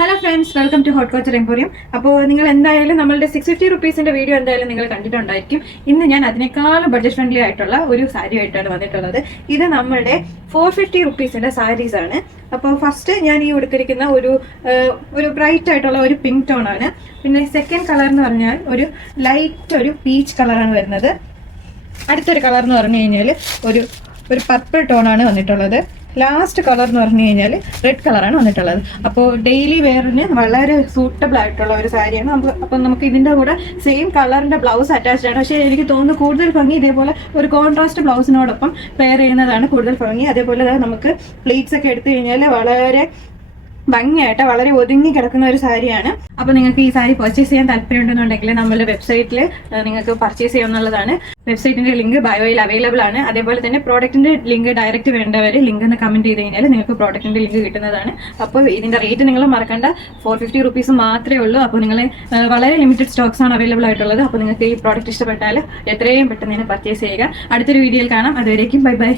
Hello friends, welcome to haute couture emporium. അപ്പോൾ നിങ്ങൾ എന്തായാലും നമ്മളുടെ 650 റുപ്പീസിന്റെ വീഡിയോ എന്തായാലും നിങ്ങൾ കണ്ടിട്ടുണ്ടായിരിക്കും. ഇന്ന് ഞാൻ അതിനേക്കാളും ബഡ്ജറ്റ് ഫ്രണ്ട്ലി ആയിട്ടുള്ള ഒരു സാരി ആയിട്ടാണ് വന്നിട്ടുള്ളത്. ഇത് നമ്മളുടെ 450 റുപ്പീസിന്റെ സാരീസ് ആണ്. അപ്പോൾ ഫസ്റ്റ് ഞാൻ ഈ ഉടുത്തിരിക്കുന്ന ഒരു ബ്രൈറ്റ് ആയിട്ടുള്ള ഒരു പിങ്ക് ടോൺ ആണ്. പിന്നെ സെക്കൻഡ് കളർ എന്ന് പറഞ്ഞാൽ ഒരു ലൈറ്റ് ഒരു പീച്ച് കളറാണ് വരുന്നത്. അടുത്തൊരു കളർ എന്ന് പറഞ്ഞു കഴിഞ്ഞാൽ ഒരു പർപ്പിൾ ടോൺ ആണ് വന്നിട്ടുള്ളത്. ലാസ്റ്റ് കളർ എന്ന് പറഞ്ഞു കഴിഞ്ഞാൽ റെഡ് കളറാണ് വന്നിട്ടുള്ളത്. അപ്പോൾ ഡെയിലി വെയറിന് വളരെ സൂട്ടബിൾ ആയിട്ടുള്ള ഒരു സാരിയാണ്. അപ്പം നമുക്ക് ഇതിൻ്റെ കൂടെ സെയിം കളറിൻ്റെ ബ്ലൗസ് അറ്റാച്ച്ഡ് ആണ്. പക്ഷേ എനിക്ക് തോന്നുന്നു കൂടുതൽ ഭംഗി ഇതേപോലെ ഒരു കോൺട്രാസ്റ്റ് ബ്ലൗസിനോടൊപ്പം പെയർ ചെയ്യുന്നതാണ് കൂടുതൽ ഭംഗി. അതേപോലെ നമുക്ക് പ്ലീറ്റ്സ് ഒക്കെ എടുത്തു കഴിഞ്ഞാൽ വളരെ ഭംഗിയായിട്ട് വളരെ ഒതുങ്ങി കിടക്കുന്ന ഒരു സാരിയാണ്. അപ്പോൾ നിങ്ങൾക്ക് ഈ സാരി പർച്ചേസ് ചെയ്യാൻ താല്പര്യമുണ്ടെന്നുണ്ടെങ്കിൽ നമ്മളുടെ വെബ്സൈറ്റിൽ നിങ്ങൾക്ക് പർച്ചേസ് ചെയ്യാവുന്നതാണ്. വെബ്സൈറ്റിന്റെ ലിങ്ക് ബയോയിൽ അവൈലബിൾ ആണ്. അതേപോലെ തന്നെ പ്രോഡക്റ്റിന്റെ ലിങ്ക് ഡയറക്റ്റ് വേണ്ടവർ ലിങ്ക് എന്ന് കമന്റ് ചെയ്ത് കഴിഞ്ഞാൽ നിങ്ങൾക്ക് പ്രോഡക്റ്റിന്റെ ലിങ്ക് കിട്ടുന്നതാണ്. അപ്പോൾ ഇതിന്റെ റേറ്റ് നിങ്ങൾ മറക്കണ്ട, 450 റുപ്പീസ് മാത്രമേ ഉള്ളൂ. അപ്പോൾ നിങ്ങൾ വളരെ ലിമിറ്റഡ് സ്റ്റോക്സ് ആണ് അവൈലബിൾ ആയിട്ടുള്ളത്. അപ്പോൾ നിങ്ങൾക്ക് ഈ പ്രോഡക്റ്റ് ഇഷ്ടപ്പെട്ടാൽ എത്രയും പെട്ടെന്ന് തന്നെ പർച്ചേസ് ചെയ്യുക. അടുത്തൊരു വീഡിയോയിൽ കാണാം. അതുവരേക്കും ബൈ ബൈ.